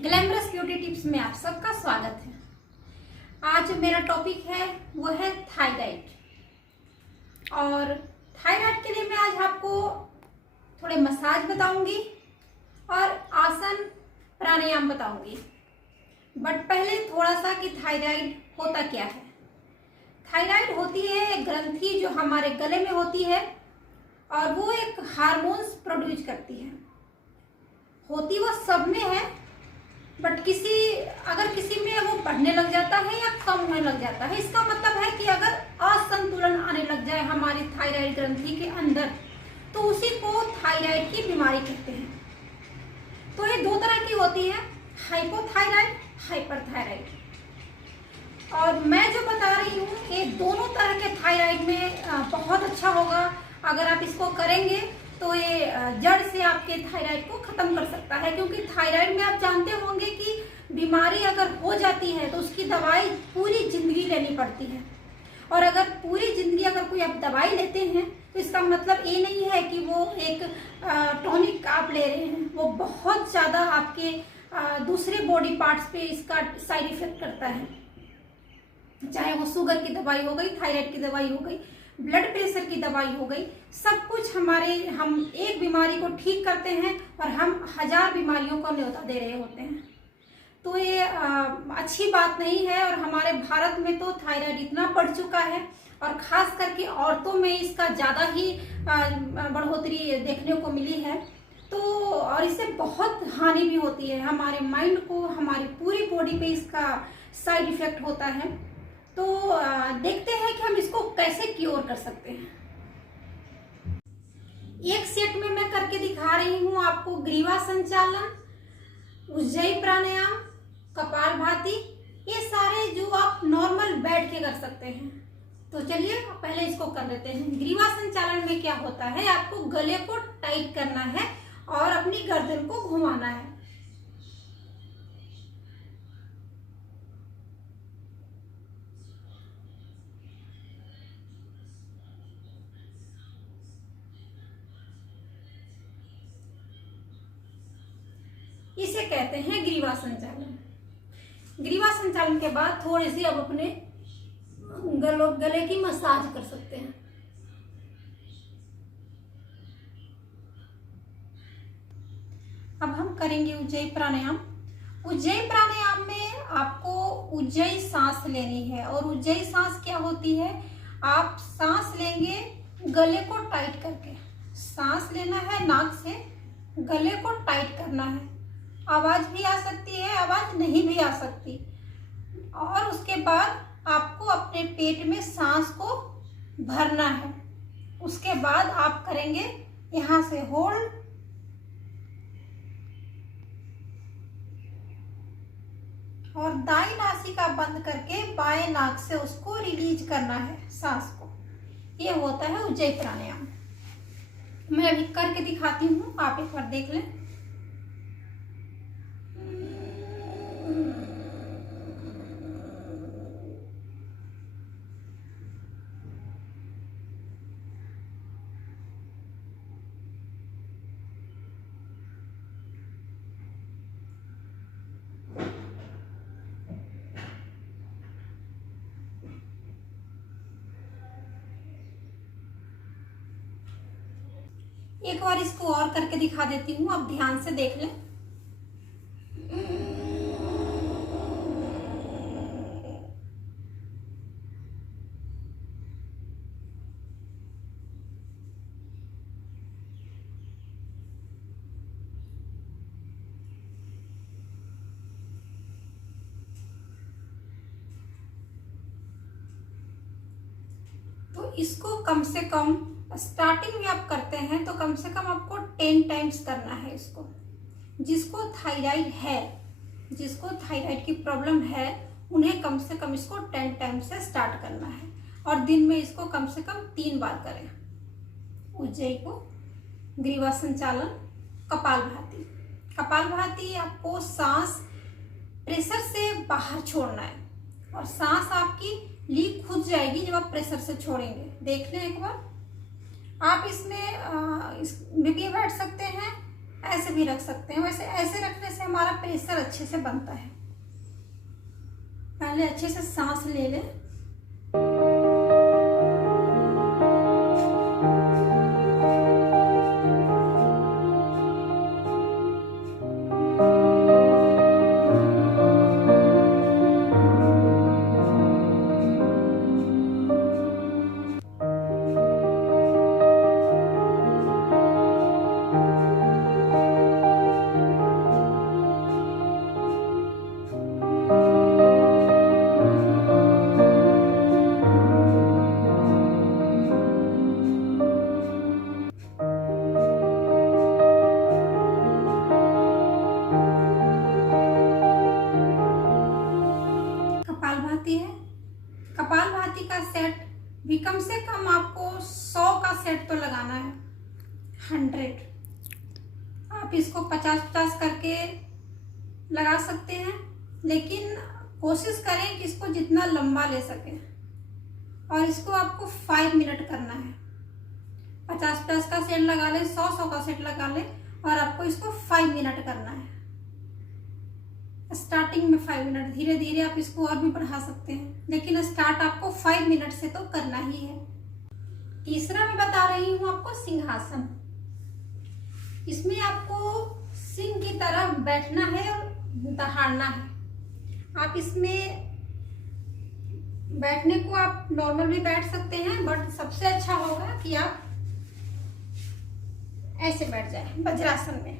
Glamorous beauty tips में आप सबका स्वागत है। आज जो मेरा टॉपिक है वो है थायराइड। और थायराइड के लिए मैं आज आपको थोड़े मसाज बताऊंगी और आसन प्राणायाम बताऊंगी। बट पहले थोड़ा सा कि थायराइड होता क्या है। थायराइड होती है एक ग्रंथि जो हमारे गले में होती है और वो एक हार्मोन्स प्रोड्यूस करती है। होती वो सब में है, बट अगर किसी में वो बढ़ने लग जाता है या कम होने लग जाता है, इसका मतलब है कि अगर असंतुलन आने लग जाए हमारी थायराइड ग्रंथि के अंदर तो उसी को थायराइड की बीमारी कहते हैं। तो ये दो तरह की होती है, हाइपोथायराइड, हाइपरथायराइड। और मैं जो बता रही हूँ ये दोनों तरह के थायराइड में बहुत अच्छा होगा। अगर आप इसको करेंगे तो ये जड़ से आपके थायराइड को खत्म कर सकता है, क्योंकि थायराइड में आप जानते होंगे कि बीमारी अगर हो जाती है तो उसकी दवाई पूरी जिंदगी लेनी पड़ती है। और अगर पूरी जिंदगी अगर कोई आप दवाई लेते हैं तो इसका मतलब ये नहीं है कि वो एक टॉनिक आप ले रहे हैं, वो बहुत ज़्यादा आपके दूसरे बॉडी पार्ट्स पे इसका साइड इफेक्ट करता है। चाहे वो शुगर की दवाई हो गई, थायराइड की दवाई हो गई, ब्लड प्रेशर की दवाई हो गई, सब कुछ हम एक बीमारी को ठीक करते हैं और हम 1000 बीमारियों को न्योता दे रहे होते हैं। तो ये अच्छी बात नहीं है। और हमारे भारत में तो थायराइड इतना बढ़ चुका है और खास करके औरतों में इसका ज़्यादा ही बढ़ोतरी देखने को मिली है। तो और इससे बहुत हानि भी होती है हमारे माइंड को, हमारी पूरी बॉडी पे इसका साइड इफेक्ट होता है। तो देखते हैं कि हम इसको कैसे क्योर कर सकते हैं। एक सेट में मैं करके दिखा रही हूँ आपको ग्रीवा संचालन, उज्जयी प्राणायाम, कपालभाति, ये सारे जो आप नॉर्मल बैठ के कर सकते हैं। तो चलिए पहले इसको कर लेते हैं। ग्रीवा संचालन में क्या होता है, आपको गले को टाइट करना है और अपनी गर्दन को घुमाना है। इसे कहते हैं ग्रीवा संचालन। ग्रीवा संचालन के बाद थोड़ी सी अब अपने गले की मसाज कर सकते हैं। अब हम करेंगे उज्जयी प्राणायाम। उज्जयी प्राणायाम में आपको उज्जयी सांस लेनी है। और उज्जयी सांस क्या होती है, आप सांस लेंगे गले को टाइट करके। सांस लेना है नाक से, गले को टाइट करना है। आवाज भी आ सकती है, आवाज नहीं भी आ सकती। और उसके बाद आपको अपने पेट में सांस को भरना है। उसके बाद आप करेंगे यहां से होल्ड और दाईं नासिका बंद करके बाएं नाक से उसको रिलीज करना है सांस को। ये होता है उज्जयी प्राणायाम। मैं अभी करके दिखाती हूँ, आप एक बार देख लें। एक बार इसको और करके दिखा देती हूँ, आप ध्यान से देख लें। तो इसको कम से कम स्टार्टिंग में आप करते हैं तो कम से कम आपको 10 टाइम्स करना है इसको। जिसको थायराइड की प्रॉब्लम है उन्हें कम से कम इसको 10 टाइम्स से स्टार्ट करना है। और दिन में इसको कम से कम 3 बार करें। उज्जयी को, ग्रीवा संचालन, कपालभाति। कपालभाति आपको सांस प्रेशर से बाहर छोड़ना है और सांस आपकी लीक खुद जाएगी जब आप प्रेशर से छोड़ेंगे। देख लें एक बार। आप इसमें भी बैठ सकते हैं, ऐसे भी रख सकते हैं। वैसे ऐसे रखने से हमारा प्रेशर अच्छे से बनता है। पहले अच्छे से सांस ले लें। कपालभाति है। कपालभाति का सेट भी कम से कम आपको 100 का सेट तो लगाना है। 100 आप इसको 50-50 करके लगा सकते हैं, लेकिन कोशिश करें कि इसको जितना लंबा ले सकें। और इसको आपको 5 मिनट करना है। 50-50 का सेट लगा लें, 100-100 का सेट लगा लें, और आपको इसको 5 मिनट करना है। स्टार्टिंग में 5 मिनट, धीरे धीरे आप इसको और भी बढ़ा सकते हैं, लेकिन स्टार्ट आपको 5 मिनट से तो करना ही है। तीसरा मैं बता रही हूँ आपको सिंहासन। इसमें आपको सिंह की तरह बैठना है और दहाड़ना है। आप इसमें बैठने को आप नॉर्मल भी बैठ सकते हैं, बट सबसे अच्छा होगा कि आप ऐसे बैठ जाए वज्रासन में।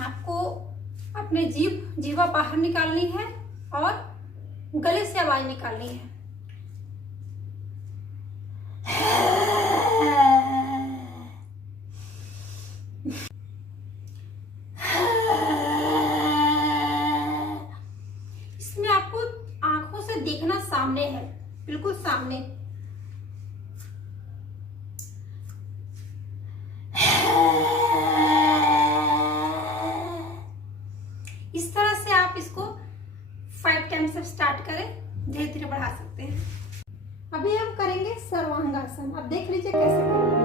आपको अपने जीवा बाहर निकालनी है और गले से आवाज निकालनी है। इसमें आपको आंखों से देखना सामने है, बिल्कुल सामने। इस तरह से आप इसको 5 टाइम से स्टार्ट करें, धीरे धीरे बढ़ा सकते हैं। अभी हम करेंगे सर्वांगासन। आप देख लीजिए कैसे करेंगे।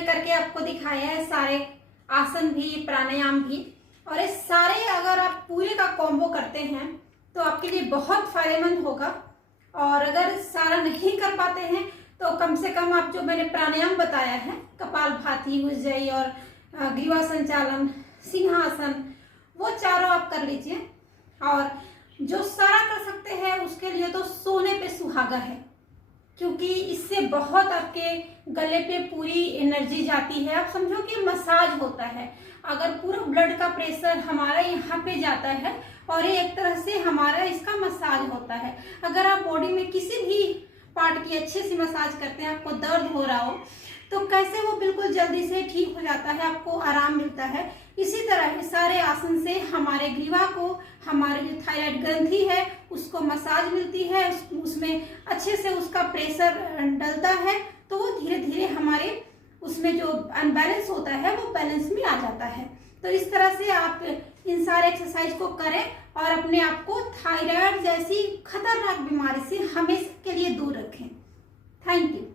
करके आपको दिखाया है सारे आसन भी, प्राणायाम भी। और ये सारे अगर आप पूरे का कॉम्बो करते हैं तो आपके लिए बहुत फायदेमंद होगा। और अगर सारा नहीं कर पाते हैं तो कम से कम आप जो मैंने प्राणायाम बताया है, कपालभाति, उज्जयी और ग्रीवा संचालन, सिंहासन, वो चारों आप कर लीजिए। और जो सारा कर सकते हैं उसके लिए तो सोने पे सुहागा है, क्योंकि इससे बहुत आपके गले पे पूरी एनर्जी जाती है। आप समझो कि मसाज होता है। अगर पूरा ब्लड का प्रेशर हमारा यहाँ पे जाता है और ये एक तरह से हमारा इसका मसाज होता है। अगर आप बॉडी में किसी भी पार्ट की अच्छे से मसाज करते हैं, आपको दर्द हो रहा हो, तो कैसे वो बिल्कुल जल्दी से ठीक हो जाता है, आपको आराम मिलता है। इसी तरह सारे आसन से हमारे ग्रीवा को, हमारे जो थायराइड ग्रंथि है उसको मसाज मिलती है, उसमें अच्छे से उसका प्रेशर डलता है, तो वो धीरे धीरे हमारे उसमें जो अनबैलेंस होता है वो बैलेंस में आ जाता है। तो इस तरह से आप इन सारे एक्सरसाइज को करें और अपने आप को थायराइड जैसी खतरनाक बीमारी से हमेशा के लिए दूर रखें। Thank you.